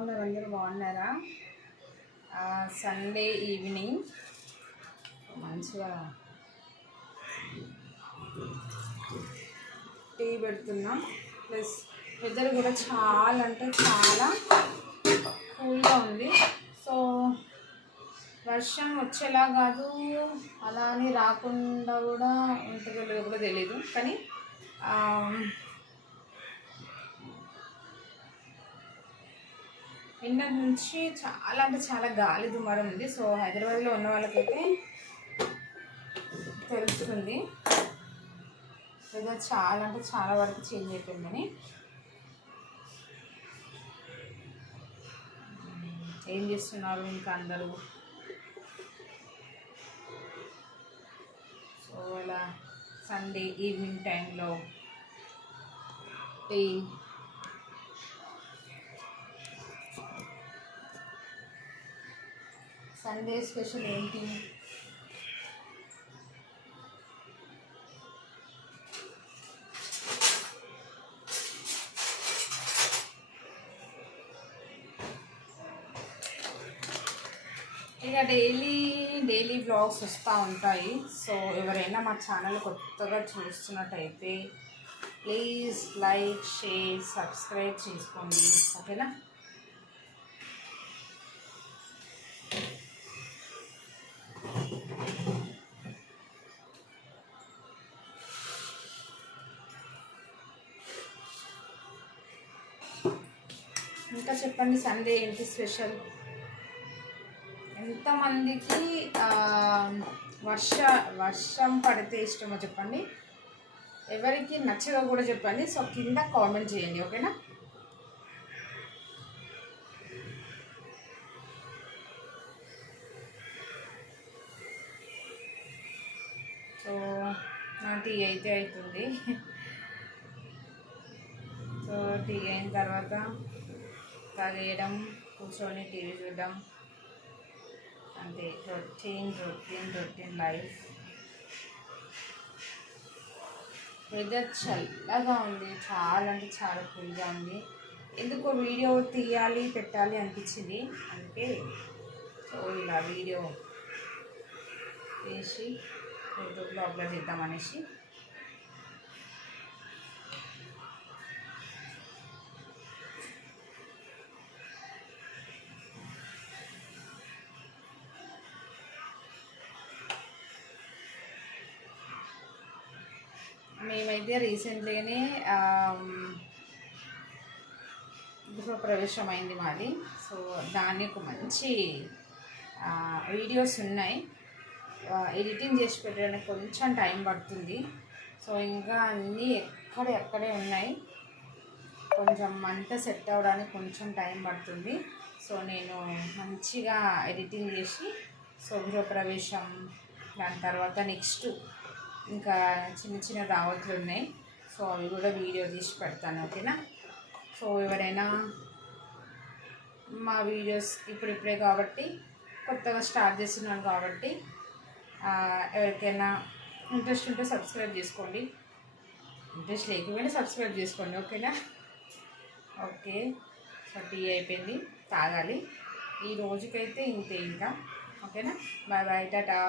ఉన్నారు? అందరూ బాగున్నారా? సండే ఈవినింగ్ మంచిగా టీ పెడుతున్నా. ప్లస్ వెదర్ కూడా చాలా అంటే చాలా కూల్గా ఉంది. సో వర్షం వచ్చేలా కాదు, అలా అని రాకుండా కూడా ఉంటుందో లేదో కూడా తెలీదు. కానీ నిన్న నుంచి చాలా అంటే చాలా గాలి దుమారం ఉంది. సో హైదరాబాద్లో ఉన్న వాళ్ళకైతే తెలుస్తుంది వెదర్ చాలా అంటే చాలా వరకు చేంజ్ అయిపోయిందని. ఏం చేస్తున్నారు ఇంకా అందరూ? సో అలా సండే ఈవినింగ్ టైంలో టీ సండే స్పెషల్ ఏంటి? ఇక డైలీ వ్లాగ్స్ వస్తూ ఉంటాయి. సో ఎవరైనా మా ఛానల్ కొత్తగా చూస్తున్నట్టయితే ప్లీజ్ లైక్, షేర్, సబ్స్క్రైబ్ చేసుకోండి, ఓకేనా? ఇంకా చెప్పండి, సండే ఏంటి స్పెషల్? ఎంతమందికి వర్షం పడితే ఇష్టమో చెప్పండి, ఎవరికి నచ్చదో కూడా చెప్పండి. సో కింద కామెంట్ చేయండి, ఓకేనా? సో నా టీ అయితే అవుతుంది. సో టీ అయిన తర్వాత తాగేయడం, కూర్చొని టీవీ చూడడం, అంతే. Routine life. వెదర్ చల్లగా ఉంది, చాలా అంటే చాలా కూల్గా ఉంది. ఎందుకో వీడియో తీయాలి పెట్టాలి అనిపించింది, అందుకే సో ఇలా వీడియో తీసి యూట్యూబ్లో అప్లోడ్ చేద్దామనేసి. మేమైతే రీసెంట్లీగానే గృహప్రవేశం అయింది మాది. సో దాని ఒక మంచి వీడియోస్ ఉన్నాయి. ఎడిటింగ్ చేసి పెట్టడానికి కొంచెం టైం పడుతుంది. సో ఇంకా అన్నీ ఎక్కడే ఉన్నాయి. కొంచెం అంతా సెట్ అవ్వడానికి కొంచెం టైం పడుతుంది. సో నేను మంచిగా ఎడిటింగ్ చేసి, సో గృహప్రవేశం దాని తర్వాత నెక్స్ట్ ఇంకా చిన్న దావతులు ఉన్నాయి. సో అవి కూడా వీడియో తీసి పెడతాను, ఓకేనా? సో ఎవరైనా మా వీడియోస్ ఇప్పుడిప్పుడే కాబట్టి కొత్తగా స్టార్ట్ చేస్తున్నాను కాబట్టి ఎవరికైనా ఇంట్రెస్ట్ ఉంటే సబ్స్క్రైబ్ చేసుకోండి, ఇంట్రెస్ట్ లేకపోయినా సబ్స్క్రైబ్ చేసుకోండి, ఓకేనా? ఓకే. సో టీ అయిపోయింది, తాగాలి. ఈ రోజుకైతే ఇంతే ఇంకా, ఓకేనా? Bye bye, Tata.